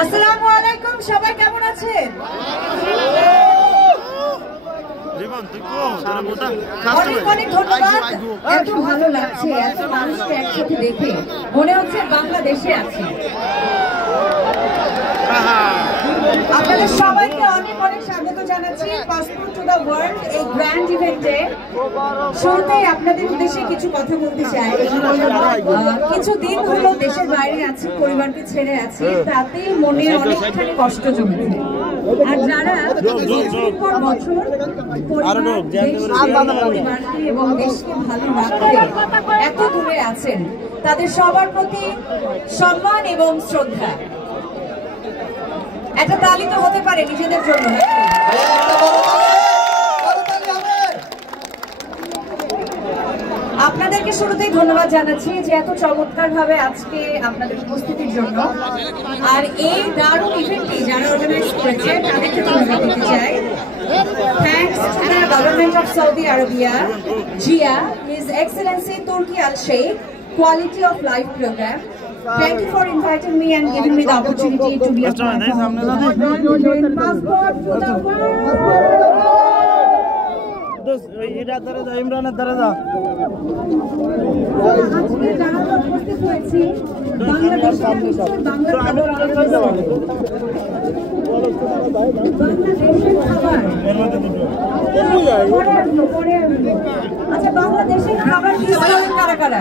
আসসালামু আলাইকুম, সবাই কেমন আছেন? অনেক অনেক ধন্যবাদ। এত ভালো লাগছে, এত মানুষকে একসাথে দেখে মনে হচ্ছে বাংলাদেশে আছি। আপনাদের সবাইকে অনেক অনেক স্বাগত জানাচ্ছি পাসপোর্ট টু দ্য ওয়ার্ল্ড এই গ্র্যান্ড ইভেন্টে। শুরুতেই আপনাদের উদ্দেশ্যে কিছু কথা বলতে চাই। কিছুদিন হলো দেশের বাইরে আছি, পরিবারকে ছেড়ে আছি, তাতে মনে অনেকখানি কষ্ট জমেছে। আর যারা বছর পর বছর পরিবারকে এবং দেশকে ভালো রাখতে এত দূরে আছেন, তাদের সবার প্রতি সম্মান এবং শ্রদ্ধা। একটা তালি তো হতে পারে নিজেদের জন্য। আপনাদেরকে শুরুতেই ধন্যবাদ জানাচ্ছি যে এত চমৎকার ভাবে আজকে আপনাদের উপস্থিতির জন্য। আর এই দারুণ ইভেন্টটি যারা অর্গানাইজ করেছে তাদেরকে ধন্যবাদ দিতে চাই। Thanks to the Government of Saudi Arabia, GIA, His Excellency Turki Al Sheikh Quality of Life Program. Thank you for inviting me and giving me the opportunity to be a part of Passport to the বাংলাদেশের খাবার কি কারা কারা?